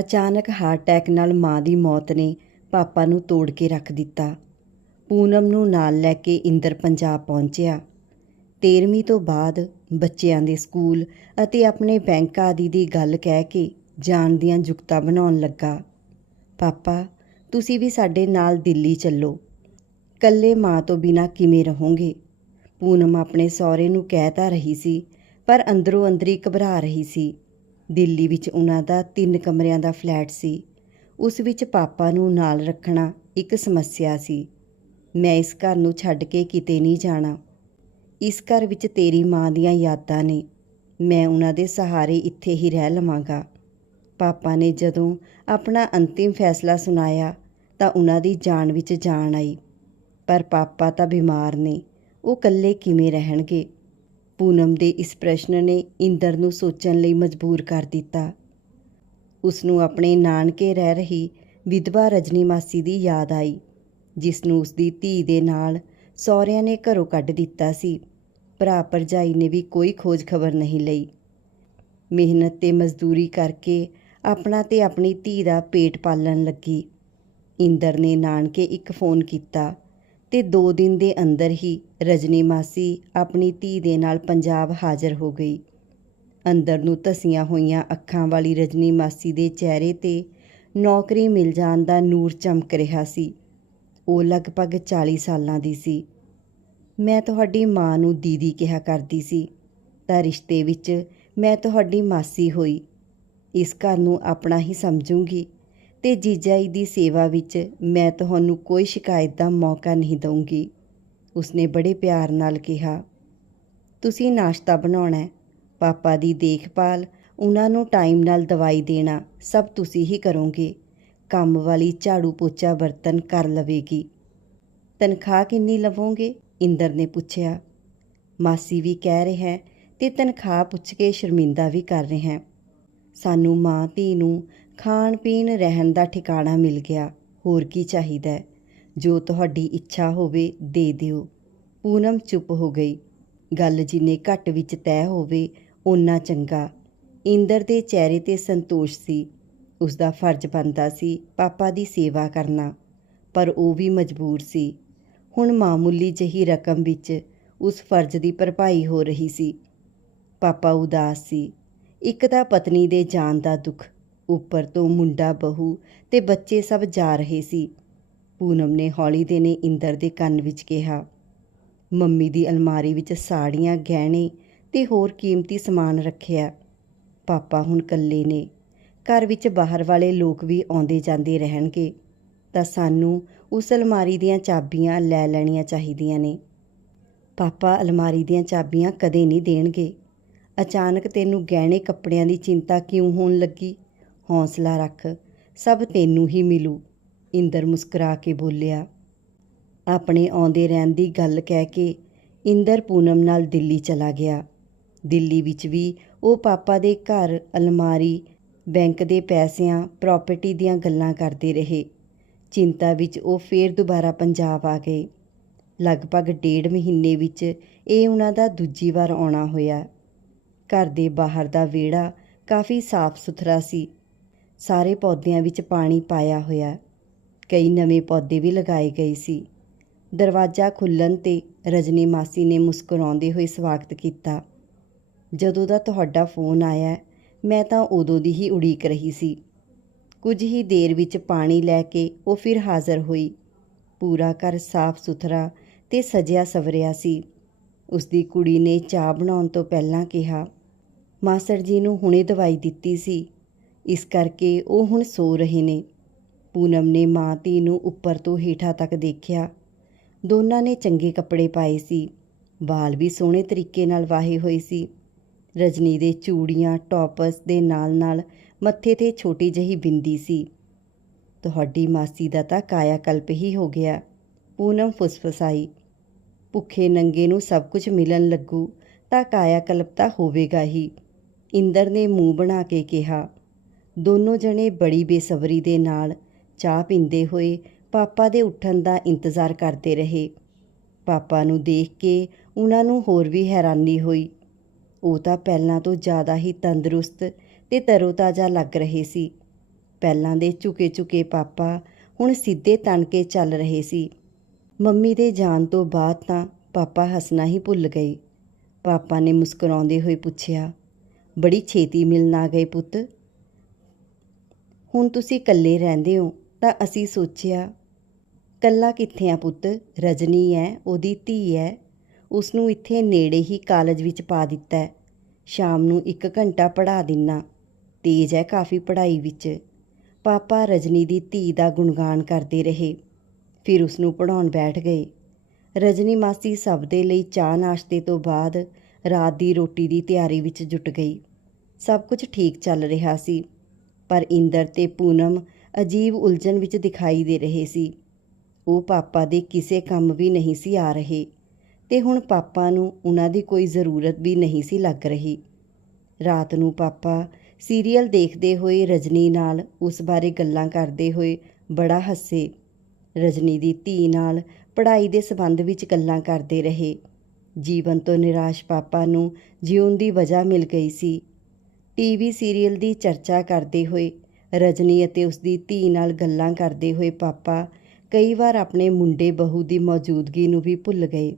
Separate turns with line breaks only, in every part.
ਅਚਾਨਕ heart attack ਨਾਲ ਮਾਂ ਦੀ ਮੌਤ ਨੇ ਪਾਪਾ ਨੂੰ ਤੋੜ ਕੇ ਰੱਖ ਦਿੱਤਾ। ਪੂਨਮ ਨੂੰ ਨਾਲ ਲੈ ਕੇ ਇੰਦਰ ਪੰਜਾਬ ਪਹੁੰਚਿਆ। 13ਵੀਂ ਤੋਂ ਬਾਅਦ ਬੱਚਿਆਂ ਦੇ ਸਕੂਲ ਅਤੇ ਆਪਣੇ ਬੈਂਕ ਆਦਿ ਦੀ ਗੱਲ ਕਹਿ ਕੇ ਜਾਣ ਦੀਆਂ ਜੁਗਤਾਂ ਬਣਾਉਣ ਲੱਗਾ। ਪਾਪਾ, ਤੁਸੀਂ ਵੀ ਸਾਡੇ ਨਾਲ ਦਿੱਲੀ ਚੱਲੋ। ਕੱਲੇ ਮਾਂ ਤੋਂ ਬਿਨਾ ਕਿਵੇਂ ਰਹੋਗੇ? ਪੂਨਮ ਆਪਣੇ ਸਹੁਰੇ ਨੂੰ ਕਹਿ ਤਾਂ ਰਹੀ ਸੀ, ਪਰ ਅੰਦਰੋਂ ਅੰਦਰੀ ਘਬਰਾ ਰਹੀ ਸੀ। ਦਿੱਲੀ ਵਿੱਚ ਉਹਨਾਂ ਦਾ ਤਿੰਨ ਕਮਰਿਆਂ ਦਾ ਫਲੈਟ ਸੀ। ਉਸ ਵਿੱਚ ਪਾਪਾ ਨੂੰ ਨਾਲ ਰੱਖਣਾ ਇੱਕ ਸਮੱਸਿਆ ਸੀ। ਮੈਂ ਇਸ ਘਰ ਨੂੰ ਛੱਡ ਕੇ ਕਿਤੇ ਨਹੀਂ ਜਾਣਾ। ਇਸ ਘਰ ਵਿੱਚ ਤੇਰੀ ਮਾਂ ਦੀਆਂ ਯਾਦਾਂ ਨੇ। ਮੈਂ ਉਹਨਾਂ ਦੇ ਸਹਾਰੇ ਇੱਥੇ ਹੀ ਰਹਿ ਲਵਾਂਗਾ। ਪਾਪਾ ਨੇ ਜਦੋਂ ਆਪਣਾ ਅੰਤਿਮ ਫੈਸਲਾ ਸੁਣਾਇਆ, ਤਾਂ ਉਹਨਾਂ ਦੀ ਜਾਨ ਵਿੱਚ ਜਾਨ ਆਈ। ਪਰ ਪਾਪਾ ਤਾਂ ਬਿਮਾਰ ਨੇ। ਉਹ ਇਕੱਲੇ ਕਿਵੇਂ ਰਹਿਣਗੇ? ਪੂਨਮ ਦੇ ਇਸ ਪ੍ਰਸ਼ਨ ਨੇ ਇੰਦਰ ਨੂੰ ਸੋਚਣ ਲਈ ਮਜਬੂਰ ਕਰ ਦਿੱਤਾ। ਉਸ ਨੂੰ ਆਪਣੇ ਨਾਨਕੇ ਰਹਿ ਰਹੀ ਵਿਧਵਾ ਰਜਨੀ ਮਾਸੀ ਦੀ ਯਾਦ ਆਈ ਜਿਸ ਨੂੰ ਉਸ ਦੀ ਧੀ ਦੇ ਨਾਲ ਸਹੁਰਿਆਂ ਨੇ ਘਰੋਂ ਕੱਢ ਦਿੱਤਾ ਸੀ। ਭਰਾ ਭਰਜਾਈ ਨੇ ਵੀ ਕੋਈ ਖੋਜ ਖਬਰ ਨਹੀਂ ਲਈ। ਮਿਹਨਤ ਤੇ ਮਜ਼ਦੂਰੀ ਕਰਕੇ ਆਪਣਾ ਤੇ ਆਪਣੀ ਧੀ ਦਾ ਪੇਟ ਪਾਲਣ ਲੱਗੀ। ਇੰਦਰ ਨੇ ਨਾਨਕੇ ਇੱਕ ਫੋਨ ਕੀਤਾ। ਤੇ 2 ਦਿਨ ਦੇ ਅੰਦਰ ਹੀ ਰਜਨੀ ਮਾਸੀ ਆਪਣੀ ਧੀ ਦੇ ਨਾਲ ਪੰਜਾਬ ਹਾਜ਼ਰ ਹੋ ਗਈ। ਅੰਦਰ ਨੂੰ ਧਸੀਆਂ ਹੋਈਆਂ ਅੱਖਾਂ ਵਾਲੀ ਰਜਨੀ ਮਾਸੀ ਦੇ ਚਿਹਰੇ ਤੇ ਨੌਕਰੀ ਮਿਲ ਜਾਣ ਦਾ ਨੂਰ ਚਮਕ ਰਿਹਾ ਸੀ। ਉਹ ਲਗਭਗ 40 ਸਾਲਾਂ ਦੀ ਸੀ। ਮੈਂ ਤੁਹਾਡੀ ਮਾਂ ਨੂੰ ਦੀਦੀ ਕਿਹਾ ਕਰਦੀ ਸੀ। ਤਾਂ ਰਿਸ਼ਤੇ ਵਿੱਚ ਮੈਂ ਤੁਹਾਡੀ ਮਾਸੀ ਹੋਈ। ਇਸ ਘਰ ਨੂੰ ਆਪਣਾ ਹੀ ਸਮਝੂੰਗੀ। ਤੇ ਜੀਜਾਈ ਦੀ ਸੇਵਾ ਵਿੱਚ ਮੈਂ ਤੁਹਾਨੂੰ ਕੋਈ ਸ਼ਿਕਾਇਤ ਦਾ ਮੌਕਾ ਨਹੀਂ ਦਊਂਗੀ। ਉਸਨੇ ਬੜੇ ਪਿਆਰ ਨਾਲ ਕਿਹਾ, ਤੁਸੀਂ ਨਾਸ਼ਤਾ ਬਣਾਉਣਾ ਹੈ, ਪਾਪਾ ਦੀ ਦੇਖਭਾਲ, ਉਹਨਾਂ ਨੂੰ ਟਾਈਮ ਨਾਲ ਦਵਾਈ ਦੇਣਾ, ਸਭ ਤੁਸੀਂ ਹੀ ਕਰੋਗੇ। ਕੰਮ ਵਾਲੀ ਝਾੜੂ ਪੋਚਾ ਬਰਤਨ ਕਰ ਲਵੇਗੀ। ਤਨਖਾਹ ਕਿੰਨੀ ਲਵੋਗੇ? ਇੰਦਰ ਨੇ ਪੁੱਛਿਆ। ਮਾਸੀ ਵੀ ਕਹਿ ਰਿਹਾ ਹੈ ਤੇ ਤਨਖਾਹ ਪੁੱਛ ਕੇ ਸ਼ਰਮਿੰਦਾ ਵੀ ਕਰ ਰਿਹਾ ਹੈ। ਸਾਨੂੰ ਮਾਂ ਧੀ ਨੂੰ ਖਾਣ ਪੀਣ ਰਹਿਣ ਦਾ ਠਿਕਾਣਾ ਮਿਲ ਗਿਆ। ਹੋਰ ਕੀ ਚਾਹੀਦਾ ਜੋ ਤੁਹਾਡੀ ਇੱਛਾ ਹੋਵੇ, ਦੇ ਦਿਓ। ਪੂਨਮ ਚੁੱਪ ਹੋ ਗਈ। ਗੱਲ ਜਿੰਨੇ ਘੱਟ ਵਿੱਚ ਤੈਅ ਹੋਵੇ, ਓਨਾ ਚੰਗਾ। ਇੰਦਰ ਦੇ ਚਿਹਰੇ ਤੇ ਸੰਤੋਸ਼ ਸੀ। ਉਸ ਦਾ ਫਰਜ਼ ਬਣਦਾ ਸੀ ਪਾਪਾ ਦੀ ਸੇਵਾ ਕਰਨਾ, ਪਰ ਉਹ ਵੀ ਮਜਬੂਰ ਸੀ। ਹੁਣ ਮਾਮੂਲੀ ਜਹੀ ਰਕਮ ਵਿੱਚ ਉਸ ਫਰਜ਼ ਦੀ ਭਰਪਾਈ ਹੋ ਰਹੀ ਸੀ। ਪਾਪਾ ਉਦਾਸ ਸੀ। ਇੱਕ ਤਾਂ ਪਤਨੀ ਦੇ ਜਾਣ ਦਾ ਦੁੱਖ ਉੱਪਰ ਤੋਂ ਮੁੰਡਾ, ਬਹੂ ਤੇ ਬੱਚੇ ਸਭ ਜਾ ਰਹੇ ਸੀ। ਪੂਨਮ ਨੇ ਹੌਲੀ ਦੇ ਨੇ ਇੰਦਰ ਦੇ ਕੰਨ ਵਿੱਚ ਕਿਹਾ, ਮੰਮੀ ਦੀ ਅਲਮਾਰੀ ਵਿੱਚ ਸਾੜੀਆਂ, ਗਹਿਣੇ ਤੇ ਹੋਰ ਕੀਮਤੀ ਸਮਾਨ ਰੱਖਿਆ। ਪਾਪਾ ਹੁਣ ਇਕੱਲੇ ਨੇ। ਘਰ ਵਿੱਚ ਬਾਹਰ ਵਾਲੇ ਲੋਕ ਵੀ ਆਉਂਦੇ ਜਾਂਦੇ ਰਹਿਣਗੇ, ਤਾਂ ਸਾਨੂੰ ਉਸ ਅਲਮਾਰੀ ਦੀਆਂ ਚਾਬੀਆਂ ਲੈ ਲੈਣੀਆਂ ਚਾਹੀਦੀਆਂ ਨੇ। ਪਾਪਾ ਅਲਮਾਰੀ ਦੀਆਂ ਚਾਬੀਆਂ ਕਦੇ ਨਹੀਂ ਦੇਣਗੇ। ਅਚਾਨਕ ਤੈਨੂੰ ਗਹਿਣੇ ਕੱਪੜਿਆਂ ਦੀ ਚਿੰਤਾ ਕਿਉਂ ਹੋਣ ਲੱਗੀ? ਹੌਸਲਾ ਰੱਖ, ਸਭ ਤੈਨੂੰ ਹੀ ਮਿਲੂ। ਇੰਦਰ ਮੁਸਕਰਾ ਕੇ ਬੋਲਿਆ, ਆਪਣੇ ਆਉਂਦੇ ਰਹਿਣ ਦੀ ਗੱਲ ਕਹਿ ਕੇ ਇੰਦਰ ਪੂਨਮ ਨਾਲ ਦਿੱਲੀ ਚਲਾ ਗਿਆ। ਦਿੱਲੀ ਵਿੱਚ ਵੀ ਉਹ ਪਾਪਾ ਦੇ ਘਰ ਅਲਮਾਰੀ, ਬੈਂਕ ਦੇ ਪੈਸਿਆਂ, ਪ੍ਰਾਪਰਟੀ ਦੀਆਂ ਗੱਲਾਂ ਕਰਦੇ ਰਹੇ। ਚਿੰਤਾ ਵਿੱਚ ਉਹ ਫੇਰ ਦੁਬਾਰਾ ਪੰਜਾਬ ਆ ਗਏ। ਲਗਭਗ ਡੇਢ ਮਹੀਨੇ ਵਿੱਚ ਇਹ ਉਹਨਾਂ ਦਾ ਦੂਜੀ ਵਾਰ ਆਉਣਾ ਹੋਇਆ। ਘਰ ਦੇ ਬਾਹਰ ਦਾ ਵਿਹੜਾ ਕਾਫੀ ਸਾਫ਼ ਸੁਥਰਾ ਸੀ। ਸਾਰੇ ਪੌਦਿਆਂ ਵਿੱਚ ਪਾਣੀ ਪਾਇਆ ਹੋਇਆ। ਕਈ ਨਵੇਂ ਪੌਦੇ ਵੀ ਲਗਾਏ ਗਏ ਸੀ। ਦਰਵਾਜ਼ਾ ਖੁੱਲਣ ਤੇ ਰਜਨੀ ਮਾਸੀ ਨੇ ਮੁਸਕਰਾਉਂਦੇ ਹੋਏ ਸਵਾਗਤ ਕੀਤਾ। ਜਦੋਂ ਦਾ ਤੁਹਾਡਾ ਫੋਨ ਆਇਆ, ਮੈਂ ਤਾਂ ਉਦੋਂ ਦੀ ਹੀ ਉਡੀਕ ਰਹੀ ਸੀ। ਕੁਝ ਹੀ ਦੇਰ ਵਿੱਚ ਪਾਣੀ ਲੈ ਕੇ ਉਹ ਫਿਰ ਹਾਜ਼ਰ ਹੋਈ। ਪੂਰਾ ਘਰ ਸਾਫ਼ ਸੁਥਰਾ ਤੇ ਸਜਿਆ ਸਵਰਿਆ ਸੀ। ਉਸ ਦੀ ਕੁੜੀ ਨੇ ਚਾਹ ਬਣਾਉਣ ਤੋਂ ਪਹਿਲਾਂ ਕਿਹਾ ਮਾਸਟਰ ਜੀ ਨੂੰ ਹੁਣੇ ਦਵਾਈ ਦਿੱਤੀ ਸੀ। ਇਸ ਕਰਕੇ ਉਹ ਹੁਣ ਸੋ ਰਹੇ ਨੇ। ਪੂਨਮ ਨੇ ਮਾਂ ਧੀ ਨੂੰ ਉੱਪਰ ਤੋਂ ਹੇਠਾਂ ਤੱਕ ਦੇਖਿਆ। ਦੋਨਾਂ ਨੇ ਚੰਗੇ ਕੱਪੜੇ ਪਾਏ ਸੀ। ਵਾਲ ਵੀ ਸੋਹਣੇ ਤਰੀਕੇ ਨਾਲ ਵਾਹੇ ਹੋਏ ਸੀ। ਰਜਨੀ ਦੇ ਚੂੜੀਆਂ, ਟੌਪਸ ਦੇ ਨਾਲ-ਨਾਲ ਮੱਥੇ ਤੇ ਛੋਟੀ ਜਿਹੀ ਬਿੰਦੀ ਸੀ। ਤੁਹਾਡੀ ਮਾਸੀ ਦਾ ਤਾਂ ਕਾਇਆ ਕਲਪ ਹੀ ਹੋ ਗਿਆ। ਪੂਨਮ ਫੁਸਫਸਾਈ। ਭੁੱਖੇ ਨੰਗੇ ਨੂੰ ਸਭ ਕੁਝ ਮਿਲਣ ਲੱਗੂ ਤਾਂ ਕਾਇਆ ਕਲਪ ਤਾਂ ਹੋਵੇਗਾ ਹੀ। ਇੰਦਰ ਨੇ ਮੂੰਹ ਬਣਾ ਕੇ ਕਿਹਾ। ਦੋਨੋਂ ਜਣੇ ਬੜੀ ਬੇਸਬਰੀ ਦੇ ਨਾਲ ਚਾਹ ਪੀਂਦੇ ਹੋਏ ਪਾਪਾ ਦੇ ਉੱਠਣ ਦਾ ਇੰਤਜ਼ਾਰ ਕਰਦੇ ਰਹੇ। ਪਾਪਾ ਨੂੰ ਦੇਖ ਕੇ ਉਹਨਾਂ ਨੂੰ ਹੋਰ ਵੀ ਹੈਰਾਨੀ ਹੋਈ। ਉਹ ਤਾਂ ਪਹਿਲਾਂ ਤੋਂ ਜ਼ਿਆਦਾ ਹੀ ਤੰਦਰੁਸਤ ਤੇ ਤਰੋਤਾਜ਼ਾ ਲੱਗ ਰਹੇ ਸੀ। ਪਹਿਲਾਂ ਦੇ ਝੁਕੇ ਝੁਕੇ ਪਾਪਾ ਹੁਣ ਸਿੱਧੇ ਤਣ ਕੇ ਚੱਲ ਰਹੇ ਸੀ। ਮੰਮੀ ਦੇ ਜਾਣ ਤੋਂ ਬਾਅਦ ਤਾਂ ਪਾਪਾ ਹੱਸਣਾ ਹੀ ਭੁੱਲ ਗਏ। ਪਾਪਾ ਨੇ ਮੁਸਕਰਾਉਂਦੇ ਹੋਏ ਪੁੱਛਿਆ, ਬੜੀ ਛੇਤੀ ਮਿਲਣ ਆ ਗਏ ਪੁੱਤ? ਹੁਣ ਤੁਸੀਂ ਇਕੱਲੇ ਰਹਿੰਦੇ ਹੋ, ਤਾਂ ਅਸੀਂ ਸੋਚਿਆ ਕੱਲਾ ਕਿੱਥੇ ਆ ਪੁੱਤ? ਰਜਨੀ ਹੈ, ਉਹਦੀ ਧੀ ਹੈ। ਉਸ ਨੂੰ ਇੱਥੇ ਨੇੜੇ ਹੀ ਕਾਲਜ ਵਿੱਚ ਪਾ ਦਿੱਤਾ ਹੈ। ਸ਼ਾਮ ਨੂੰ ਇੱਕ ਘੰਟਾ ਪੜ੍ਹਾ ਦਿੰਨਾ। ਤੇਜ਼ ਹੈ ਕਾਫੀ ਪੜ੍ਹਾਈ ਵਿੱਚ। ਪਾਪਾ ਰਜਨੀ ਦੀ ਧੀ ਦਾ ਗੁਣਗਾਨ ਕਰਦੇ ਰਹੇ। ਫਿਰ ਉਸ ਨੂੰ ਪੜਾਉਣ ਬੈਠ ਗਏ। ਰਜਨੀ ਮਾਸੀ ਸਭ ਦੇ ਲਈ ਚਾਹ ਨਾਸ਼ਤੇ ਤੋਂ ਬਾਅਦ ਰਾਤ ਦੀ ਰੋਟੀ ਦੀ ਤਿਆਰੀ ਵਿੱਚ ਜੁਟ ਗਈ। ਸਭ ਕੁਝ ਠੀਕ ਚੱਲ ਰਿਹਾ ਸੀ। ਪਰ ਇੰਦਰ ਤੇ ਪੂਨਮ ਅਜੀਬ ਉਲਝਣ ਵਿੱਚ ਦਿਖਾਈ ਦੇ ਰਹੇ ਸੀ। ਉਹ ਪਾਪਾ ਦੇ ਕਿਸੇ ਕੰਮ ਵੀ ਨਹੀਂ ਸੀ ਆ ਰਹੇ ਤੇ ਹੁਣ ਪਾਪਾ ਨੂੰ ਉਹਨਾਂ ਦੀ ਕੋਈ ਜ਼ਰੂਰਤ ਵੀ ਨਹੀਂ ਸੀ ਲੱਗ ਰਹੀ। ਰਾਤ ਨੂੰ ਪਾਪਾ ਸੀਰੀਅਲ ਦੇਖਦੇ ਹੋਏ ਰਜਨੀ ਨਾਲ ਉਸ ਬਾਰੇ ਗੱਲਾਂ ਕਰਦੇ ਹੋਏ ਬੜਾ ਹੱਸੇ। ਰਜਨੀ ਦੀ ਧੀ ਨਾਲ ਪੜ੍ਹਾਈ ਦੇ ਸਬੰਧ ਵਿੱਚ ਗੱਲਾਂ ਕਰਦੇ ਰਹੇ। ਜੀਵਨ ਤੋਂ ਨਿਰਾਸ਼ ਪਾਪਾ ਨੂੰ ਜਿਉਣ ਦੀ ਵਜ੍ਹਾ ਮਿਲ ਗਈ ਸੀ। ਟੀਵੀ ਸੀਰੀਅਲ ਦੀ ਚਰਚਾ ਕਰਦੇ ਹੋਏ, ਰਜਨੀ ਅਤੇ ਉਸ ਦੀ ਧੀ ਨਾਲ ਗੱਲਾਂ ਕਰਦੇ ਹੋਏ ਪਾਪਾ ਕਈ ਵਾਰ ਆਪਣੇ ਮੁੰਡੇ ਬਹੂ ਦੀ ਮੌਜੂਦਗੀ ਨੂੰ ਵੀ ਭੁੱਲ ਗਏ।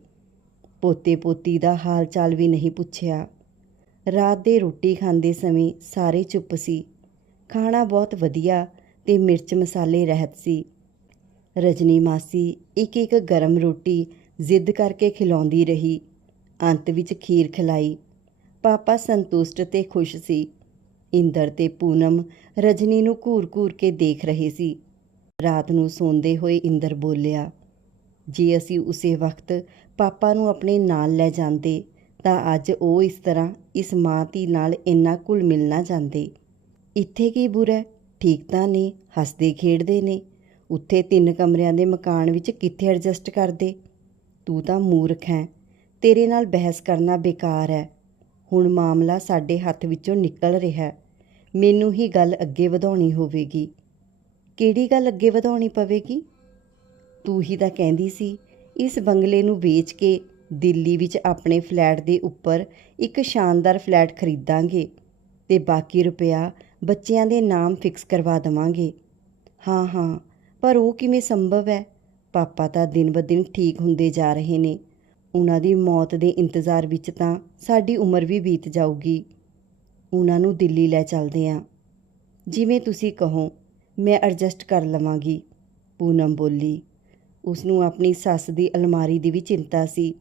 ਪੋਤੇ ਪੋਤੀ ਦਾ ਹਾਲ ਚਾਲ ਵੀ ਨਹੀਂ ਪੁੱਛਿਆ। ਰਾਤ ਦੇ ਰੋਟੀ ਖਾਂਦੇ ਸਮੇਂ ਸਾਰੇ ਚੁੱਪ ਸੀ। ਖਾਣਾ ਬਹੁਤ ਵਧੀਆ ਤੇ ਮਿਰਚ ਮਸਾਲੇ ਰਹਿਤ ਸੀ। ਰਜਨੀ ਮਾਸੀ ਇੱਕ ਇੱਕ ਗਰਮ ਰੋਟੀ ਜ਼ਿੱਦ ਕਰਕੇ ਖਿਲਾਉਂਦੀ ਰਹੀ। ਅੰਤ ਵਿੱਚ ਖੀਰ ਖਿਲਾਈ। ਪਾਪਾ ਸੰਤੁਸ਼ਟ ਤੇ ਖੁਸ਼ ਸੀ। ਇੰਦਰ ਤੇ ਪੂਨਮ ਰਜਨੀ ਨੂੰ ਘੂਰ-ਘੂਰ ਕੇ ਦੇਖ ਰਹੇ ਸੀ। ਰਾਤ ਨੂੰ ਸੌਂਦੇ ਹੋਏ ਇੰਦਰ ਬੋਲਿਆ, ਜੇ ਅਸੀਂ ਉਸੇ ਵਕਤ ਪਾਪਾ ਨੂੰ ਆਪਣੇ ਨਾਲ ਲੈ ਜਾਂਦੇ, ਤਾਂ ਅੱਜ ਉਹ ਇਸ ਤਰ੍ਹਾਂ ਇਸ ਮਾਂ ਧੀ ਨਾਲ ਇੰਨਾ ਘੁਲ ਮਿਲ ਨਾ ਜਾਂਦੇ। ਇੱਥੇ ਕੀ ਬੁਰਾ ਠੀਕ ਤਾਂ ਨੇ, ਹੱਸਦੇ ਖੇਡਦੇ ਨੇ। ਉੱਥੇ ਤਿੰਨ ਕਮਰਿਆਂ ਦੇ ਮਕਾਨ ਵਿੱਚ ਕਿੱਥੇ ਐਡਜਸਟ ਕਰਦੇ? ਤੂੰ ਤਾਂ ਮੂਰਖ ਹੈ। ਤੇਰੇ ਨਾਲ ਬਹਿਸ ਕਰਨਾ ਬੇਕਾਰ ਹੈ। ਹੁਣ ਮਾਮਲਾ ਸਾਡੇ ਹੱਥ ਵਿੱਚੋਂ ਨਿਕਲ ਰਿਹਾ ਮੈਨੂੰ ਹੀ ਗੱਲ ਅੱਗੇ ਵਧਾਉਣੀ ਹੋਵੇਗੀ। ਕਿਹੜੀ ਗੱਲ ਅੱਗੇ ਵਧਾਉਣੀ ਪਵੇਗੀ? ਤੂੰ ਹੀ ਤਾਂ ਕਹਿੰਦੀ ਸੀ, ਇਸ ਬੰਗਲੇ ਨੂੰ ਵੇਚ ਕੇ ਦਿੱਲੀ ਵਿੱਚ ਆਪਣੇ ਫਲੈਟ ਦੇ ਉੱਪਰ ਇੱਕ ਸ਼ਾਨਦਾਰ ਫਲੈਟ ਖਰੀਦਾਂਗੇ ਤੇ ਬਾਕੀ ਰੁਪਇਆ ਬੱਚਿਆਂ ਦੇ ਨਾਮ ਫਿਕਸ ਕਰਵਾ ਦਵਾਂਗੇ। ਹਾਂ ਹਾਂ, ਪਰ ਉਹ ਕਿਵੇਂ ਸੰਭਵ ਹੈ? ਪਾਪਾ ਤਾਂ ਦਿਨ-ਬਦਿਨ ਠੀਕ ਹੁੰਦੇ ਜਾ ਰਹੇ ਨੇ। ਉਹਨਾਂ ਦੀ ਮੌਤ ਦੇ ਇੰਤਜ਼ਾਰ ਵਿੱਚ ਤਾਂ ਸਾਡੀ ਉਮਰ ਵੀ ਬੀਤ ਜਾਊਗੀ। ਉਹਨਾਂ ਨੂੰ ਦਿੱਲੀ ਲੈ ਚੱਲਦੇ ਆਂ। ਜਿਵੇਂ ਤੁਸੀਂ ਕਹੋ, ਮੈਂ ਐਡਜਸਟ ਕਰ ਲਵਾਂਗੀ, ਪੂਨਮ ਬੋਲੀ। ਉਸ ਨੂੰ ਆਪਣੀ ਸੱਸ ਦੀ ਅਲਮਾਰੀ ਦੀ ਵੀ ਚਿੰਤਾ ਸੀ,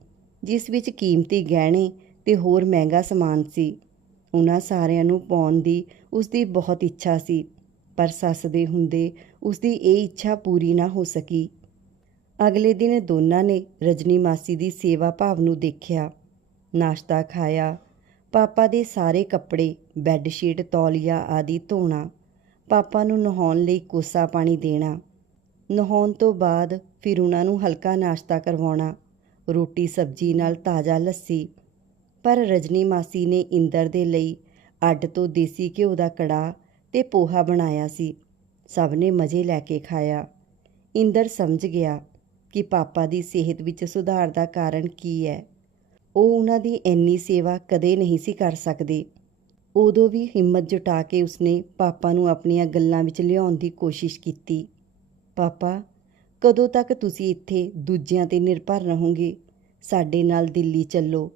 ਜਿਸ ਵਿੱਚ ਕੀਮਤੀ ਗਹਿਣੇ ਤੇ ਹੋਰ ਮਹਿੰਗਾ ਸਮਾਨ ਸੀ। ਉਹਨਾਂ ਸਾਰਿਆਂ ਨੂੰ ਪਾਉਣ ਦੀ ਉਸ ਦੀ ਬਹੁਤ ਇੱਛਾ ਸੀ, ਪਰ ਸੱਸ ਦੇ ਹੁੰਦੇ ਉਸ ਦੀ ਇਹ ਇੱਛਾ ਪੂਰੀ ਨਾ ਹੋ ਸਕੀ। ਅਗਲੇ ਦਿਨ ਦੋਨਾਂ ਨੇ ਰਜਨੀ ਮਾਸੀ ਦੀ ਸੇਵਾ ਭਾਵ ਨੂੰ ਦੇਖਿਆ। ਨਾਸ਼ਤਾ ਖਾਇਆ। ਪਾਪਾ ਦੇ ਸਾਰੇ ਕੱਪੜੇ, ਬੈੱਡ ਸ਼ੀਟ, ਤੌਲੀਆ ਆਦਿ ਧੋਣਾ। ਪਾਪਾ ਨੂੰ ਨਹਾਉਣ ਲਈ ਕੋਸਾ ਪਾਣੀ ਦੇਣਾ। ਨਹਾਉਣ ਤੋਂ ਬਾਅਦ ਫਿਰ ਉਹਨਾਂ ਨੂੰ ਹਲਕਾ ਨਾਸ਼ਤਾ ਕਰਵਾਉਣਾ। ਰੋਟੀ ਸਬਜ਼ੀ ਨਾਲ ਤਾਜ਼ਾ ਲੱਸੀ। ਪਰ ਰਜਨੀ ਮਾਸੀ ਨੇ ਇੰਦਰ ਦੇ ਲਈ ਅੱਡ ਤੋਂ ਦੇਸੀ ਘਿਓ ਦਾ ਕੜਾ ਤੇ ਪੋਹਾ ਬਣਾਇਆ ਸੀ। ਸਭ ਨੇ ਮਜ਼ੇ ਲੈ ਕੇ ਖਾਇਆ। ਇੰਦਰ ਸਮਝ ਗਿਆ ਕਿ ਪਾਪਾ ਦੀ ਸਿਹਤ ਵਿੱਚ ਸੁਧਾਰ ਦਾ ਕਾਰਨ ਕੀ ਹੈ? ਉਹ ਉਹਨਾਂ ਦੀ ਇੰਨੀ ਸੇਵਾ ਕਦੇ ਨਹੀਂ ਸੀ ਕਰ ਸਕਦੇ। ਉਦੋਂ ਵੀ ਹਿੰਮਤ ਜੁਟਾ ਕੇ ਉਸਨੇ ਪਾਪਾ ਨੂੰ ਆਪਣੀਆਂ ਗੱਲਾਂ ਵਿੱਚ ਲਿਆਉਣ ਦੀ ਕੋਸ਼ਿਸ਼ ਕੀਤੀ। ਪਾਪਾ, ਕਦੋਂ ਤੱਕ ਤੁਸੀਂ ਇੱਥੇ ਦੂਜਿਆਂ ਤੇ ਨਿਰਭਰ ਰਹੋਗੇ? ਸਾਡੇ ਨਾਲ ਦਿੱਲੀ ਚੱਲੋ।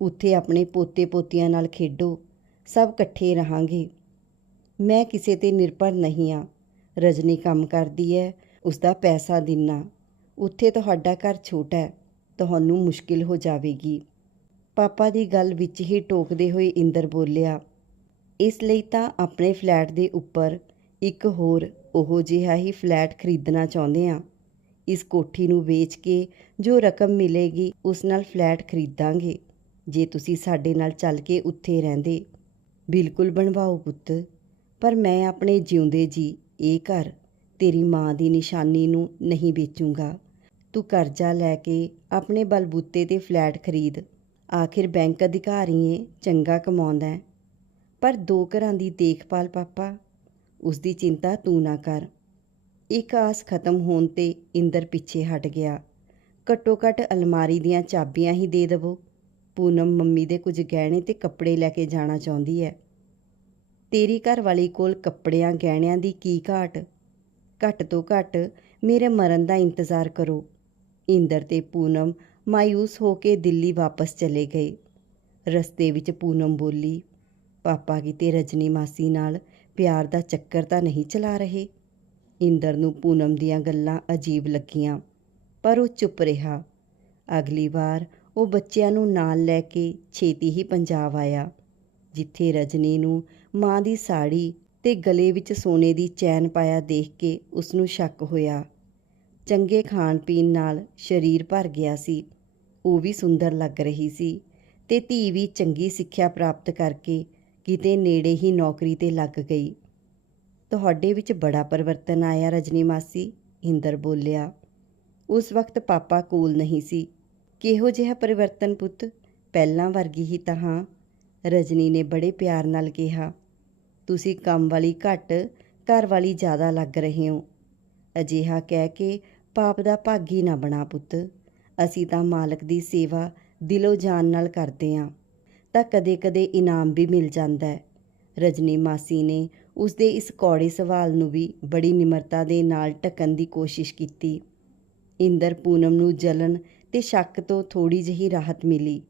ਉੱਥੇ ਆਪਣੇ ਪੋਤੇ ਪੋਤੀਆਂ ਨਾਲ ਖੇਡੋ। ਸਭ ਇਕੱਠੇ ਰਹਾਂਗੇ। ਮੈਂ ਕਿਸੇ ਤੇ ਨਿਰਭਰ ਨਹੀਂ ਆ। ਰਜਨੀ ਕੰਮ ਕਰਦੀ ਹੈ ਉਸ ਦਾ ਪੈਸਾ ਦਿਨਾ। ਉੱਥੇ ਤੁਹਾਡਾ ਘਰ ਛੋਟਾ ਹੈ, ਤੁਹਾਨੂੰ ਮੁਸ਼ਕਿਲ ਹੋ ਜਾਵੇਗੀ। ਪਾਪਾ ਦੀ ਗੱਲ ਵਿੱਚ ਹੀ ਟੋਕਦੇ ਹੋਏ ਇੰਦਰ ਬੋਲਿਆ, ਇਸ ਲਈ ਤਾਂ ਆਪਣੇ ਫਲੈਟ ਦੇ ਉੱਪਰ ਇੱਕ ਹੋਰ ਉਹੋ ਜਿਹਾ ਹੀ ਫਲੈਟ ਖਰੀਦਣਾ ਚਾਹੁੰਦੇ ਆ ਇਸ ਕੋਠੀ ਨੂੰ ਵੇਚ ਕੇ ਜੋ ਰਕਮ ਮਿਲੇਗੀ, ਉਸ ਨਾਲ ਫਲੈਟ ਖਰੀਦਾਂਗੇ, ਜੇ ਤੁਸੀਂ ਸਾਡੇ ਨਾਲ ਚੱਲ ਕੇ ਉੱਥੇ ਰਹਿੰਦੇ। ਬਿਲਕੁਲ ਬਣਵਾਓ ਪੁੱਤ, ਪਰ ਮੈਂ ਆਪਣੇ ਜਿਉਂਦੇ ਜੀ ਇਹ ਘਰ, ਤੇਰੀ ਮਾਂ ਦੀ ਨਿਸ਼ਾਨੀ ਨੂੰ ਨਹੀਂ ਵੇਚੂੰਗਾ। ਤੂੰ ਕਰਜ਼ਾ ਲੈ ਕੇ ਆਪਣੇ ਬਲਬੂਤੇ ਤੇ ਫਲੈਟ ਖਰੀਦ। ਆਖਿਰ ਬੈਂਕ ਅਧਿਕਾਰੀ ਏ, ਚੰਗਾ ਕਮਾਉਂਦਾ ਪਰ ਦੋ ਘਰਾਂ ਦੀ ਦੇਖਭਾਲ ਪਾਪਾ ਉਸ ਦੀ ਚਿੰਤਾ ਤੂੰ ਨਾ ਕਰ। ਇੱਕ ਆਸ ਖਤਮ ਹੋਣ ਤੇ ਇੰਦਰ ਪਿੱਛੇ ਹਟ ਗਿਆ। ਘੱਟੋ ਘੱਟ ਅਲਮਾਰੀ ਦੀਆਂ ਚਾਬੀਆਂ ਹੀ ਦੇ ਦੇਵੋ। ਪੂਨਮ ਮੰਮੀ ਦੇ ਕੁਝ ਗਹਿਣੇ ਤੇ ਕੱਪੜੇ ਲੈ ਕੇ ਜਾਣਾ ਚਾਹੁੰਦੀ ਹੈ। ਤੇਰੀ ਘਰ ਵਾਲੀ ਕੋਲ ਕੱਪੜਿਆਂ ਗਹਿਣਿਆਂ ਦੀ ਕੀ ਘਾਟ? ਘੱਟ ਤੋਂ ਘੱਟ ਮੇਰੇ ਮਰਨ ਦਾ ਇੰਤਜ਼ਾਰ ਕਰੋ। ਇੰਦਰ ਤੇ ਪੂਨਮ ਮਾਇੂਸ ਹੋ ਕੇ ਦਿੱਲੀ ਵਾਪਸ ਚਲੇ ਗਏ। ਰਸਤੇ ਵਿੱਚ ਪੂਨਮ ਬੋਲੀ, ਪਾਪਾ ਕਿਤੇ ਰਜਨੀ ਮਾਸੀ ਨਾਲ ਪਿਆਰ ਦਾ ਚੱਕਰ ਤਾਂ ਨਹੀਂ ਚਲਾ ਰਹੇ? ਇੰਦਰ ਨੂੰ ਪੂਨਮ ਦੀਆਂ ਗੱਲਾਂ ਅਜੀਬ ਲੱਗੀਆਂ, ਪਰ ਉਹ ਚੁੱਪ ਰਿਹਾ। ਅਗਲੀ ਵਾਰ ਉਹ ਬੱਚਿਆਂ ਨੂੰ ਨਾਲ ਲੈ ਕੇ ਛੇਤੀ ਹੀ ਪੰਜਾਬ ਆਇਆ, ਜਿੱਥੇ ਰਜਨੀ ਨੂੰ ਮਾਂ ਦੀ ਸਾੜੀ ਤੇ ਗਲੇ ਵਿੱਚ ਸੋਨੇ ਦੀ ਚੈਨ ਪਾਇਆ ਦੇਖ ਕੇ ਉਸ ਨੂੰ ਸ਼ੱਕ ਹੋਇਆ। ਚੰਗੇ ਖਾਣ ਪੀਣ ਨਾਲ ਸਰੀਰ ਭਰ ਗਿਆ ਸੀ। ਉਹ ਵੀ ਸੁੰਦਰ ਲੱਗ ਰਹੀ ਸੀ ਤੇ ਧੀ ਵੀ ਚੰਗੀ ਸਿੱਖਿਆ ਪ੍ਰਾਪਤ ਕਰਕੇ ਕਿਤੇ ਨੇੜੇ ਹੀ ਨੌਕਰੀ ਤੇ ਲੱਗ ਗਈ। ਤੁਹਾਡੇ ਵਿੱਚ ਬੜਾ ਪਰਿਵਰਤਨ ਆਇਆ ਰਜਨੀ ਮਾਸੀ, ਇੰਦਰ ਬੋਲਿਆ। ਉਸ ਵਕਤ ਪਾਪਾ ਕੋਲ ਨਹੀਂ ਸੀ। ਕਿਹੋ ਜਿਹਾ ਪਰਿਵਰਤਨ ਪੁੱਤ? ਪਹਿਲਾਂ ਵਰਗੀ ਹੀ ਤਾਂ ਹਾਂ ਰਜਨੀ ਨੇ ਬੜੇ ਪਿਆਰ ਨਾਲ ਕਿਹਾ। ਤੁਸੀਂ ਕੰਮ ਵਾਲੀ ਘੱਟ, ਘਰ ਵਾਲੀ ਜ਼ਿਆਦਾ ਲੱਗ ਰਹੇ ਹੋ, ਅਜਿਹਾ ਕਹਿ ਕੇ ਪਾਪ ਦਾ ਭਾਗੀ ਨਾ ਬਣਾ ਪੁੱਤ। ਅਸੀਂ ਤਾਂ ਮਾਲਕ ਦੀ ਸੇਵਾ ਦਿਲੋਂ ਜਾਨ ਨਾਲ ਕਰਦੇ ਹਾਂ ਤਾਂ ਕਦੇ-ਕਦੇ ਇਨਾਮ ਵੀ ਮਿਲ ਜਾਂਦਾ ਹੈ। ਰਜਨੀ ਮਾਸੀ ਨੇ ਉਸ ਦੇ ਇਸ ਕੌੜੇ ਸਵਾਲ ਨੂੰ ਵੀ ਬੜੀ ਨਿਮਰਤਾ ਦੇ ਨਾਲ ਢਕਣ ਦੀ ਕੋਸ਼ਿਸ਼ ਕੀਤੀ। ਇੰਦਰ ਪੂਨਮ ਨੂੰ ਜਲਨ ਤੇ ਸ਼ੱਕ ਤੋਂ ਥੋੜੀ ਜਿਹੀ ਰਾਹਤ ਮਿਲੀ।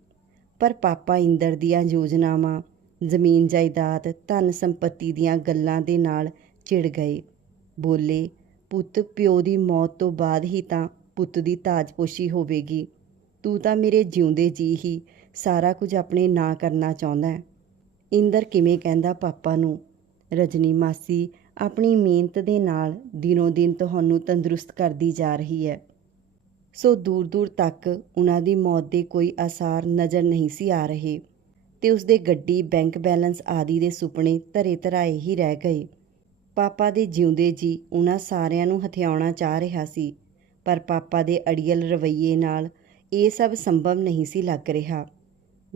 ਪਰ ਪਾਪਾ ਇੰਦਰ ਦੀਆਂ ਯੋਜਨਾਵਾਂ, ਜ਼ਮੀਨ ਜਾਇਦਾਦ ਧਨ ਸੰਪਤੀ ਦੀਆਂ ਗੱਲਾਂ ਦੇ ਨਾਲ ਚਿੜ ਗਏ। ਬੋਲੇ ਪੁੱਤ ਪਿਓ ਦੀ ਮੌਤ ਤੋਂ ਬਾਅਦ ਹੀ ਤਾਂ ਪੁੱਤ ਦੀ ਤਾਜਪੋਸ਼ੀ ਹੋਵੇਗੀ। ਤੂੰ ਤਾਂ ਮੇਰੇ ਜਿਉਂਦੇ ਜੀ ਹੀ, ਸਾਰਾ ਕੁਝ ਆਪਣੇ ਨਾਂ ਕਰਨਾ ਚਾਹੁੰਦਾ ਹੈ। ਇੰਦਰ ਕਿਵੇਂ ਕਹਿੰਦਾ ਪਾਪਾ ਨੂੰ, ਰਜਨੀ ਮਾਸੀ, ਆਪਣੀ ਮਿਹਨਤ ਦੇ ਨਾਲ ਦਿਨੋਂ ਦਿਨ ਤੁਹਾਨੂੰ ਤੰਦਰੁਸਤ ਕਰਦੀ ਜਾ ਰਹੀ ਹੈ। ਸੋ ਦੂਰ ਦੂਰ ਤੱਕ ਉਹਨਾਂ ਦੀ ਮੌਤ ਦੇ ਕੋਈ ਆਸਾਰ ਨਜ਼ਰ ਨਹੀਂ ਸੀ ਆ ਰਹੇ ਤੇ ਉਸਦੇ ਗੱਡੀ, ਬੈਂਕ ਬੈਲੈਂਸ ਆਦਿ ਦੇ ਸੁਪਨੇ ਧਰੇ ਧਰਾਏ ਹੀ ਰਹਿ ਗਏ। ਪਾਪਾ ਦੇ ਜਿਉਂਦੇ ਜੀ ਉਹਨਾਂ ਸਾਰਿਆਂ ਨੂੰ ਹਥਿਆਉਣਾ ਚਾਹ ਰਿਹਾ ਸੀ, ਪਰ ਪਾਪਾ ਦੇ ਅੜੀਅਲ ਰਵੱਈਏ ਨਾਲ ਇਹ ਸਭ ਸੰਭਵ ਨਹੀਂ ਸੀ ਲੱਗ ਰਿਹਾ।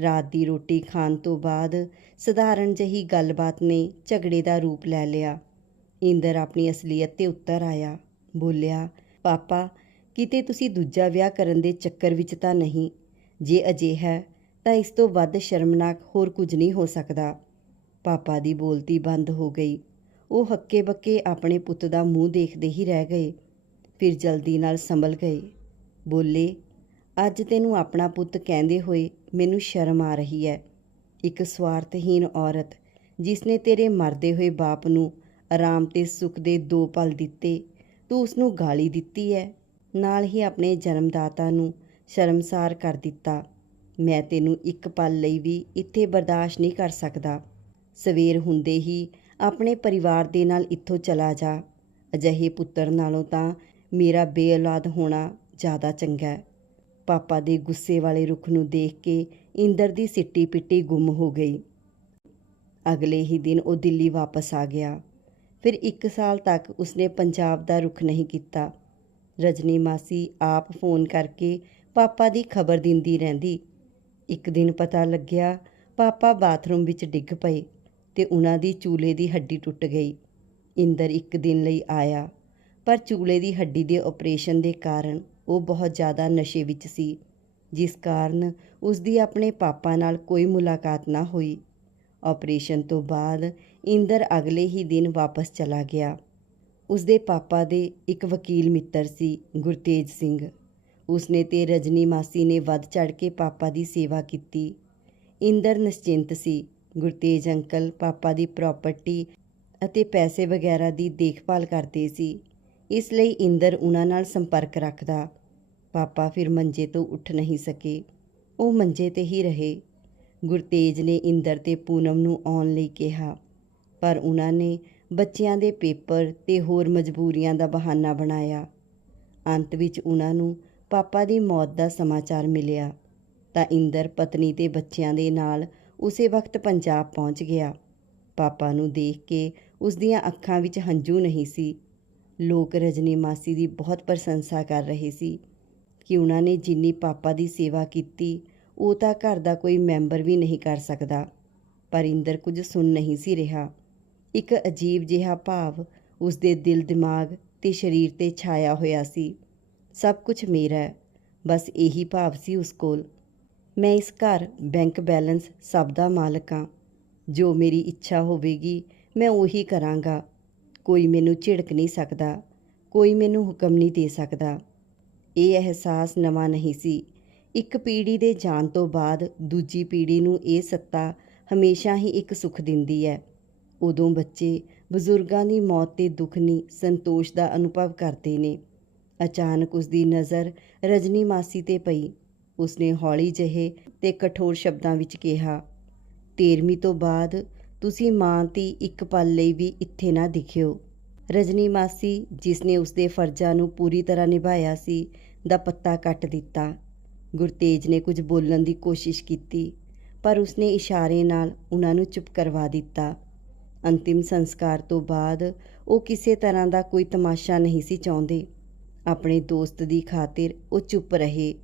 ਰਾਤ ਦੀ ਰੋਟੀ ਖਾਣ ਤੋਂ ਬਾਅਦ ਸਧਾਰਨ ਜਹੀ ਗੱਲਬਾਤ ਨੇ ਝਗੜੇ ਦਾ ਰੂਪ ਲੈ ਲਿਆ। ਇੰਦਰ ਆਪਣੀ ਅਸਲੀਅਤ ਤੇ ਉੱਤਰ ਆਇਆ, ਬੋਲਿਆ, ਪਾਪਾ, ਕਿਤੇ ਤੁਸੀਂ ਦੂਜਾ ਵਿਆਹ ਕਰਨ ਦੇ ਚੱਕਰ ਵਿੱਚ ਤਾਂ ਨਹੀਂ। ਜੇ ਅਜੇ ਹੈ, ਤਾਂ ਇਸ ਤੋਂ ਵੱਧ ਸ਼ਰਮਨਾਕ ਹੋਰ ਕੁਝ ਨਹੀਂ ਹੋ ਸਕਦਾ। ਪਾਪਾ ਦੀ ਬੋਲਤੀ ਬੰਦ ਹੋ ਗਈ। ਉਹ ਹੱਕੇ ਬੱਕੇ ਆਪਣੇ ਪੁੱਤ ਦਾ ਮੂੰਹ ਦੇਖਦੇ ਹੀ ਰਹਿ ਗਏ। ਫਿਰ ਜਲਦੀ ਨਾਲ ਸੰਭਲ ਗਏ। ਬੋਲੇ, ਅੱਜ ਤੈਨੂੰ ਆਪਣਾ ਪੁੱਤ ਕਹਿੰਦੇ ਹੋਏ ਮੈਨੂੰ ਸ਼ਰਮ ਆ ਰਹੀ ਹੈ ਇੱਕ ਸਵਾਰਥਹੀਨ ਔਰਤ, ਜਿਸ ਨੇ ਤੇਰੇ ਮਰਦੇ ਹੋਏ ਬਾਪ ਨੂੰ ਆਰਾਮ ਤੇ ਸੁੱਖ ਦੇ ਦੋ ਪਲ ਦਿੱਤੇ, ਤੂੰ ਉਸ ਨੂੰ ਗਾਲੀ ਦਿੱਤੀ ਹੈ ਨਾਲ ਹੀ ਆਪਣੇ ਜਨਮਦਾਤਾ ਨੂੰ ਸ਼ਰਮਸਾਰ ਕਰ ਦਿੱਤਾ। ਮੈਂ ਤੈਨੂੰ ਇੱਕ ਪਲ ਲਈ ਵੀ ਇੱਥੇ ਬਰਦਾਸ਼ਤ ਨਹੀਂ ਕਰ ਸਕਦਾ। ਸਵੇਰ ਹੁੰਦੇ ਹੀ ਆਪਣੇ ਪਰਿਵਾਰ ਦੇ ਨਾਲ ਇੱਥੋਂ ਚਲਾ ਜਾ। ਅਜਿਹੇ ਪੁੱਤਰ ਨਾਲੋਂ ਤਾਂ ਮੇਰਾ ਬੇਔਲਾਦ ਹੋਣਾ ਜ਼ਿਆਦਾ ਚੰਗਾ ਹੈ। ਪਾਪਾ ਦੇ ਗੁੱਸੇ ਵਾਲੇ ਰੁੱਖ ਨੂੰ ਦੇਖ ਕੇ ਇੰਦਰ ਦੀ ਸਿੱਟੀ ਪਿੱਟੀ ਗੁੰਮ ਹੋ ਗਈ। ਅਗਲੇ ਹੀ ਦਿਨ ਉਹ ਦਿੱਲੀ ਵਾਪਸ ਆ ਗਿਆ। ਫਿਰ ਇੱਕ ਸਾਲ ਤੱਕ ਉਸਨੇ ਪੰਜਾਬ ਦਾ ਰੁੱਖ ਨਹੀਂ ਕੀਤਾ। ਰਜਨੀ ਮਾਸੀ ਆਪ ਫੋਨ ਕਰਕੇ ਪਾਪਾ ਦੀ ਖਬਰ ਦਿੰਦੀ ਰਹਿੰਦੀ। ਇੱਕ ਦਿਨ ਪਤਾ ਲੱਗਿਆ, ਪਾਪਾ ਬਾਥਰੂਮ ਵਿੱਚ ਡਿੱਗ ਪਏ। ਤੇ ਉਹਨਾਂ ਦੀ ਚੂਲੇ ਦੀ ਹੱਡੀ ਟੁੱਟ ਗਈ। ਇੰਦਰ ਇੱਕ ਦਿਨ ਲਈ ਆਇਆ, ਪਰ ਚੂਲੇ ਦੀ ਹੱਡੀ ਦੇ ਆਪਰੇਸ਼ਨ ਦੇ ਕਾਰਨ ਉਹ ਬਹੁਤ ਜ਼ਿਆਦਾ ਨਸ਼ੇ ਵਿੱਚ ਸੀ, ਜਿਸ ਕਾਰਨ ਉਸ ਦੀ ਆਪਣੇ ਪਾਪਾ ਨਾਲ ਕੋਈ ਮੁਲਾਕਾਤ ਨਾ ਹੋਈ। ਆਪਰੇਸ਼ਨ ਤੋਂ ਬਾਅਦ ਇੰਦਰ ਅਗਲੇ ਹੀ ਦਿਨ ਵਾਪਸ ਚਲਾ ਗਿਆ। ਉਸ ਦੇ ਪਾਪਾ ਦੇ ਇੱਕ ਵਕੀਲ ਮਿੱਤਰ ਸੀ, ਗੁਰਤੇਜ ਸਿੰਘ। ਉਸਨੇ ਤੇ ਰਜਨੀ ਮਾਸੀ ਨੇ ਵੱਧ ਚੜ ਕੇ ਪਾਪਾ ਦੀ ਸੇਵਾ ਕੀਤੀ। ਇੰਦਰ ਨਿਸ਼ਚਿੰਤ ਸੀ ਗੁਰਤੇਜ ਅੰਕਲ ਪਾਪਾ ਦੀ ਪ੍ਰਾਪਰਟੀ ਅਤੇ ਪੈਸੇ ਵਗੈਰਾ ਦੀ ਦੇਖਭਾਲ ਕਰਦੇ ਸੀ। ਇਸ ਲਈ ਇੰਦਰ ਉਹਨਾਂ ਨਾਲ ਸੰਪਰਕ ਰੱਖਦਾ। ਪਾਪਾ ਫਿਰ ਮੰਜੇ ਤੋਂ ਉੱਠ ਨਹੀਂ ਸਕੇ। ਉਹ ਮੰਜੇ ਤੇ ਹੀ ਰਹੇ। ਗੁਰਤੇਜ ਨੇ ਇੰਦਰ ਤੇ ਪੂਨਮ ਨੂੰ ਆਉਣ ਲਈ ਕਿਹਾ। ਪਰ ਉਹਨਾਂ ਨੇ ਬੱਚਿਆਂ ਦੇ ਪੇਪਰ ਤੇ ਹੋਰ ਮਜਬੂਰੀਆਂ ਦਾ ਬਹਾਨਾ ਬਣਾਇਆ। ਅੰਤ ਵਿੱਚ ਉਹਨਾਂ ਨੂੰ ਪਾਪਾ ਦੀ ਮੌਤ ਦਾ ਸਮਾਚਾਰ ਮਿਲਿਆ। ਤਾਂ ਇੰਦਰ ਪਤਨੀ ਤੇ ਬੱਚਿਆਂ ਦੇ ਨਾਲ ਉਸੇ ਵਕਤ ਪੰਜਾਬ ਪਹੁੰਚ ਗਿਆ। ਪਾਪਾ ਨੂੰ ਦੇਖ ਕੇ ਉਸ ਦੀਆਂ ਅੱਖਾਂ ਵਿੱਚ ਹੰਝੂ ਨਹੀਂ ਸੀ। ਲੋਕ ਰਜਨੀ ਮਾਸੀ ਦੀ ਬਹੁਤ ਪ੍ਰਸ਼ੰਸਾ ਕਰ ਰਹੇ ਸੀ ਕਿ ਉਹਨਾਂ ਨੇ ਜਿੰਨੀ ਪਾਪਾ ਦੀ ਸੇਵਾ ਕੀਤੀ, ਉਹ ਤਾਂ ਘਰ ਦਾ ਕੋਈ ਮੈਂਬਰ ਵੀ ਨਹੀਂ ਕਰ ਸਕਦਾ। ਪਰ ਇੰਦਰ ਕੁਝ ਸੁਣ ਨਹੀਂ ਸੀ ਰਿਹਾ। ਇੱਕ ਅਜੀਬ ਜਿਹਾ ਭਾਵ ਉਸ ਦੇ ਦਿਲ, ਦਿਮਾਗ ਤੇ ਸਰੀਰ ਤੇ ਛਾਇਆ ਹੋਇਆ ਸੀ। ਸਭ ਕੁਝ ਮੇਰਾ ਬਸ ਇਹੀ ਭਾਵ ਸੀ ਉਸ ਕੋਲ। ਮੈਂ ਇਸ ਘਰ ਬੈਂਕ ਬੈਲੈਂਸ ਸਭ ਦਾ ਮਾਲਕ ਹਾਂ। ਜੋ ਮੇਰੀ ਇੱਛਾ ਹੋਵੇਗੀ, ਮੈਂ ਉਹੀ ਕਰਾਂਗਾ। ਕੋਈ ਮੈਨੂੰ ਝਿੜਕ ਨਹੀਂ ਸਕਦਾ, ਕੋਈ ਮੈਨੂੰ ਹੁਕਮ ਨਹੀਂ ਦੇ ਸਕਦਾ। ਇਹ ਅਹਿਸਾਸ ਨਵਾਂ ਨਹੀਂ ਸੀ। ਇੱਕ ਪੀੜ੍ਹੀ ਦੇ ਜਾਣ ਤੋਂ ਬਾਅਦ ਦੂਜੀ ਪੀੜ੍ਹੀ ਨੂੰ ਇਹ ਸੱਤਾ ਹਮੇਸ਼ਾ ਹੀ ਇੱਕ ਸੁੱਖ ਦਿੰਦੀ ਹੈ। ਉਦੋਂ ਬੱਚੇ ਬਜ਼ੁਰਗਾਂ ਦੀ ਮੌਤ ਤੇ ਦੁੱਖ ਨਹੀਂ ਸੰਤੋਸ਼ ਦਾ ਅਨੁਭਵ ਕਰਦੇ ਨੇ। ਅਚਾਨਕ ਉਸ ਦੀ ਨਜ਼ਰ ਰਜਨੀ ਮਾਸੀ ਤੇ ਪਈ। ਉਸਨੇ ਹੌਲੀ ਜਿਹੇ ਤੇ ਕਠੋਰ ਸ਼ਬਦਾਂ ਵਿੱਚ ਕਿਹਾ 13ਵੀਂ ਤੋਂ ਬਾਅਦ ਤੁਸੀਂ ਮਾਂ ਦੀ ਇੱਕ ਪਲ ਲਈ ਵੀ ਇੱਥੇ ਨਾ ਦਿਖਿਓ। ਰਜਨੀ ਮਾਸੀ, ਜਿਸ ਨੇ ਉਸਦੇ ਫਰਜ਼ਾਂ ਨੂੰ ਪੂਰੀ ਤਰ੍ਹਾਂ ਨਿਭਾਇਆ ਸੀ, ਦਾ ਪੱਤਾ ਕੱਟ ਦਿੱਤਾ। ਗੁਰਤੇਜ ਨੇ ਕੁਝ ਬੋਲਣ ਦੀ ਕੋਸ਼ਿਸ਼ ਕੀਤੀ, ਪਰ ਉਸਨੇ ਇਸ਼ਾਰੇ ਨਾਲ ਉਹਨਾਂ ਨੂੰ ਚੁੱਪ ਕਰਵਾ ਦਿੱਤਾ। ਅੰਤਿਮ ਸੰਸਕਾਰ ਤੋਂ ਬਾਅਦ ਉਹ ਕਿਸੇ ਤਰ੍ਹਾਂ ਦਾ ਕੋਈ ਤਮਾਸ਼ਾ ਨਹੀਂ ਸੀ ਚਾਹੁੰਦੇ। ਆਪਣੇ ਦੋਸਤ ਦੀ ਖਾਤਰ ਉਹ ਚੁੱਪ ਰਹੇ।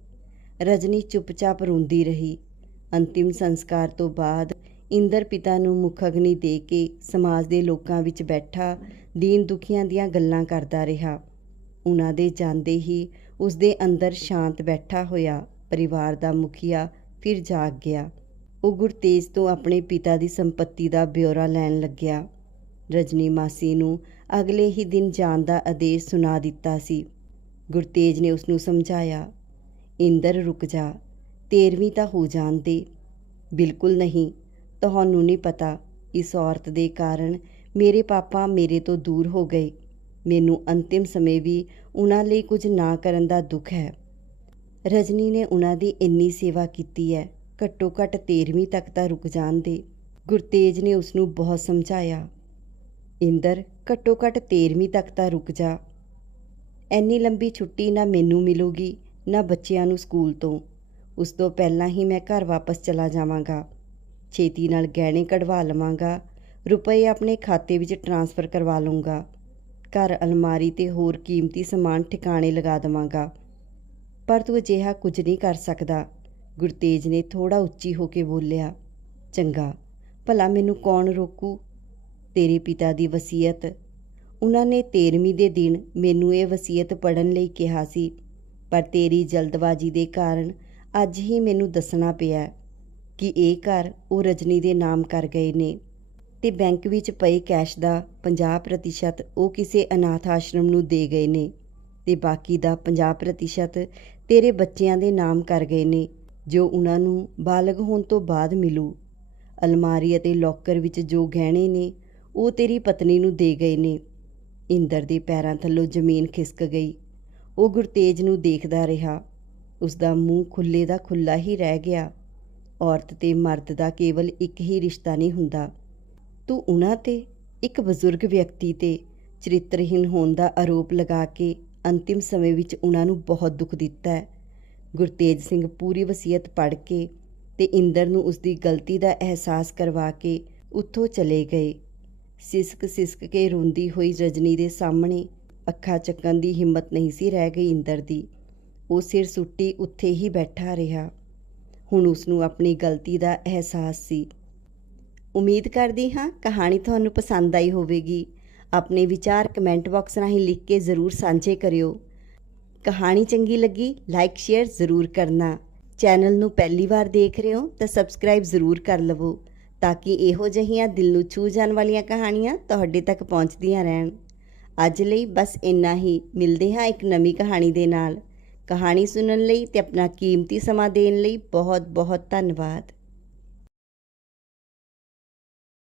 ਰਜਨੀ ਚੁੱਪਚਾਪ ਰੋਂਦੀ ਰਹੀ। ਅੰਤਿਮ ਸੰਸਕਾਰ ਤੋਂ ਬਾਅਦ ਇੰਦਰ ਪਿਤਾ ਨੂੰ ਮੁਖ ਅਗਨੀ ਦੇ ਕੇ ਸਮਾਜ ਦੇ ਲੋਕਾਂ ਵਿੱਚ ਬੈਠਾ, ਦੀਨ ਦੁਖੀਆਂ ਦੀਆਂ ਗੱਲਾਂ ਕਰਦਾ ਰਿਹਾ। ਉਹਨਾਂ ਦੇ ਜਾਂਦੇ ਹੀ ਉਸ ਦੇ ਅੰਦਰ ਸ਼ਾਂਤ ਬੈਠਾ ਹੋਇਆ ਪਰਿਵਾਰ ਦਾ ਮੁਖੀਆ ਫਿਰ ਜਾਗ ਗਿਆ। ਉਹ ਗੁਰਤੇਜ ਤੋਂ ਆਪਣੇ ਪਿਤਾ ਦੀ ਸੰਪਤੀ ਦਾ ਬਿਉਰਾ ਲੈਣ ਲੱਗਿਆ। ਰਜਨੀ ਮਾਸੀ ਨੂੰ ਅਗਲੇ ਹੀ ਦਿਨ ਜਾਣ ਦਾ ਆਦੇਸ਼ ਸੁਣਾ ਦਿੱਤਾ ਸੀ। ਗੁਰਤੇਜ ਨੇ ਉਸ ਨੂੰ ਸਮਝਾਇਆ ਇੰਦਰ ਰੁਕ ਜਾ, ਤੇਰਵੀਂ ਤਾਂ ਹੋ ਜਾਣ ਦੇ। ਬਿਲਕੁਲ ਨਹੀਂ, ਤੁਹਾਨੂੰ ਨਹੀਂ ਪਤਾ, ਇਸ ਔਰਤ ਦੇ ਕਾਰਨ ਮੇਰੇ ਪਾਪਾ ਮੇਰੇ ਤੋਂ ਦੂਰ ਹੋ ਗਏ। ਮੈਨੂੰ ਅੰਤਿਮ ਸਮੇਂ ਵੀ ਉਹਨਾਂ ਲਈ ਕੁਝ ਨਾ ਕਰਨ ਦਾ ਦੁੱਖ ਹੈ। ਰਜਨੀ ਨੇ ਉਹਨਾਂ ਦੀ ਇੰਨੀ ਸੇਵਾ ਕੀਤੀ ਹੈ, ਘੱਟੋ ਘੱਟ 13ਵੀਂ ਤੱਕ ਤਾਂ ਰੁਕ ਜਾਣ ਦੇ। ਗੁਰਤੇਜ ਨੇ ਉਸ ਨੂੰ ਬਹੁਤ ਸਮਝਾਇਆ, ਇੰਦਰ, ਘੱਟੋ ਘੱਟ 13ਵੀਂ ਤੱਕ ਤਾਂ ਰੁਕ ਜਾ। ਐਨੀ ਲੰਬੀ ਛੁੱਟੀ ਨਾ ਮੈਨੂੰ ਮਿਲੂਗੀ ਨਾ ਬੱਚਿਆਂ ਨੂੰ ਸਕੂਲ ਤੋਂ। ਉਸ ਤੋਂ ਪਹਿਲਾਂ ਹੀ ਮੈਂ ਘਰ ਵਾਪਸ ਚਲਾ ਜਾਵਾਂਗਾ। ਛੇਤੀ ਨਾਲ ਗਹਿਣੇ ਕਢਵਾ ਲਵਾਂਗਾ। ਰੁਪਏ ਆਪਣੇ ਖਾਤੇ ਵਿੱਚ ਟਰਾਂਸਫਰ ਕਰਵਾ ਲਵਾਂਗਾ ਘਰ ਅਲਮਾਰੀ ਤੇ ਹੋਰ ਕੀਮਤੀ ਸਮਾਨ ਠਿਕਾਣੇ ਲਗਾ ਦਵਾਂਗਾ। ਪਰ ਤੂੰ ਅਜਿਹਾ ਕੁਝ ਨਹੀਂ ਕਰ ਸਕਦਾ। ਗੁਰਤੇਜ ਨੇ ਥੋੜਾ ਉੱਚੀ ਹੋ ਕੇ ਬੋਲਿਆ, ਚੰਗਾ, ਭਲਾ ਮੈਨੂੰ ਕੌਣ ਰੋਕੂ? ਤੇਰੇ ਪਿਤਾ ਦੀ ਵਸੀਅਤ। ਉਹਨਾਂ ਨੇ 13ਵੀਂ ਦੇ ਦਿਨ ਮੈਨੂੰ ਇਹ ਵਸੀਅਤ ਪੜਨ ਲਈ ਕਿਹਾ ਸੀ। ਪਰ ਤੇਰੀ ਜਲਦਬਾਜ਼ੀ ਦੇ ਕਾਰਨ ਅੱਜ ਹੀ ਮੈਨੂੰ ਦੱਸਣਾ ਪਿਆ ਕਿ ਇਹ ਘਰ ਉਹ ਰਜਨੀ ਦੇ ਨਾਮ ਕਰ ਗਏ ਨੇ। ਤੇ ਬੈਂਕ ਵਿੱਚ ਪਏ ਕੈਸ਼ ਦਾ 50% ਉਹ ਕਿਸੇ ਅਨਾਥ ਆਸ਼ਰਮ ਨੂੰ ਦੇ ਗਏ ਨੇ ਤੇ ਬਾਕੀ ਦਾ 50% ਤੇਰੇ ਬੱਚਿਆਂ ਦੇ ਨਾਮ ਕਰ ਗਏ ਨੇ, ਜੋ ਉਹਨਾਂ ਨੂੰ ਬਾਲਗ ਹੋਣ ਤੋਂ ਬਾਅਦ ਮਿਲੂ। ਅਲਮਾਰੀ ਅਤੇ ਲੋਕਰ ਵਿੱਚ ਜੋ ਗਹਿਣੇ ਨੇ, ਉਹ ਤੇਰੀ ਪਤਨੀ ਨੂੰ ਦੇ ਗਏ ਨੇ। ਇੰਦਰ ਦੇ ਪੈਰਾਂ ਥੱਲੋਂ ਜ਼ਮੀਨ ਖਿਸਕ ਗਈ। ਉਹ ਗੁਰਤੇਜ ਨੂੰ ਦੇਖਦਾ ਰਿਹਾ। ਉਸ ਦਾ ਮੂੰਹ ਖੁੱਲੇ ਦਾ ਖੁੱਲਾ ਹੀ ਰਹਿ ਗਿਆ। ਔਰਤ ਤੇ ਮਰਦ ਦਾ ਕੇਵਲ ਇੱਕ ਹੀ ਰਿਸ਼ਤਾ ਨਹੀਂ ਹੁੰਦਾ। ਤੂੰ ਉਹਨਾਂ ਤੇ, ਇੱਕ ਬਜ਼ੁਰਗ ਵਿਅਕਤੀ ਤੇ ਚਰਿੱਤਰਹੀਨ ਹੋਣ ਦਾ ਆਰੋਪ ਲਗਾ ਕੇ ਅੰਤਿਮ ਸਮੇਂ ਵਿੱਚ ਉਹਨਾਂ ਨੂੰ ਬਹੁਤ ਦੁੱਖ ਦਿੱਤਾ ਹੈ। ਗੁਰਤੇਜ ਸਿੰਘ ਪੂਰੀ ਵਸੀਅਤ ਪੜ੍ਹ ਕੇ ਤੇ ਇੰਦਰ ਨੂੰ ਉਸ ਦੀ ਗਲਤੀ ਦਾ ਅਹਿਸਾਸ ਕਰਵਾ ਕੇ ਉੱਥੋਂ ਚਲੇ ਗਏ। ਸਿਸਕ ਸਿਸਕ ਕੇ ਰੋਂਦੀ ਹੋਈ ਰਜਨੀ ਦੇ ਸਾਹਮਣੇ ਅੱਖਾਂ ਚੱਕਣ ਦੀ ਹਿੰਮਤ ਨਹੀਂ ਸੀ ਰਹਿ ਗਈ ਇੰਦਰ ਦੀ। ਉਹ ਸਿਰ ਸੁੱਟੀ ਉੱਥੇ ਹੀ ਬੈਠਾ ਰਿਹਾ। ਹੁਣ ਉਸ ਨੂੰ ਆਪਣੀ ਗਲਤੀ ਦਾ ਅਹਿਸਾਸ ਸੀ। ਉਮੀਦ ਕਰਦੀ ਹਾਂ ਕਹਾਣੀ ਤੁਹਾਨੂੰ ਪਸੰਦ ਆਈ ਹੋਵੇਗੀ। ਆਪਣੇ ਵਿਚਾਰ ਕਮੈਂਟ ਬਾਕਸ ਰਾਹੀਂ ਲਿਖ ਕੇ ਜ਼ਰੂਰ ਸਾਂਝੇ ਕਰਿਓ। ਕਹਾਣੀ ਚੰਗੀ ਲੱਗੀ ਲਾਈਕ, ਸ਼ੇਅਰ ਜ਼ਰੂਰ ਕਰਨਾ। ਚੈਨਲ ਨੂੰ ਪਹਿਲੀ ਵਾਰ ਦੇਖ ਰਹੇ ਹੋ ਤਾਂ ਸਬਸਕ੍ਰਾਈਬ ਜ਼ਰੂਰ ਕਰ ਲਵੋ ਤਾਂ ਕਿ ਇਹੋ ਜਿਹੀਆਂ ਦਿਲ ਨੂੰ ਛੂ ਜਾਣ ਵਾਲੀਆਂ ਕਹਾਣੀਆਂ ਤੁਹਾਡੇ ਤੱਕ ਪਹੁੰਚਦੀਆਂ ਰਹਿਣ। ਅੱਜ ਲਈ ਬਸ ਇੰਨਾ ਹੀ। ਮਿਲਦੇ ਹਾਂ ਇੱਕ ਨਵੀਂ ਕਹਾਣੀ ਦੇ ਨਾਲ। ਕਹਾਣੀ ਸੁਣਨ ਲਈ ਤੇ ਆਪਣਾ ਕੀਮਤੀ ਸਮਾਂ ਦੇਣ ਲਈ ਬਹੁਤ ਬਹੁਤ ਧੰਨਵਾਦ।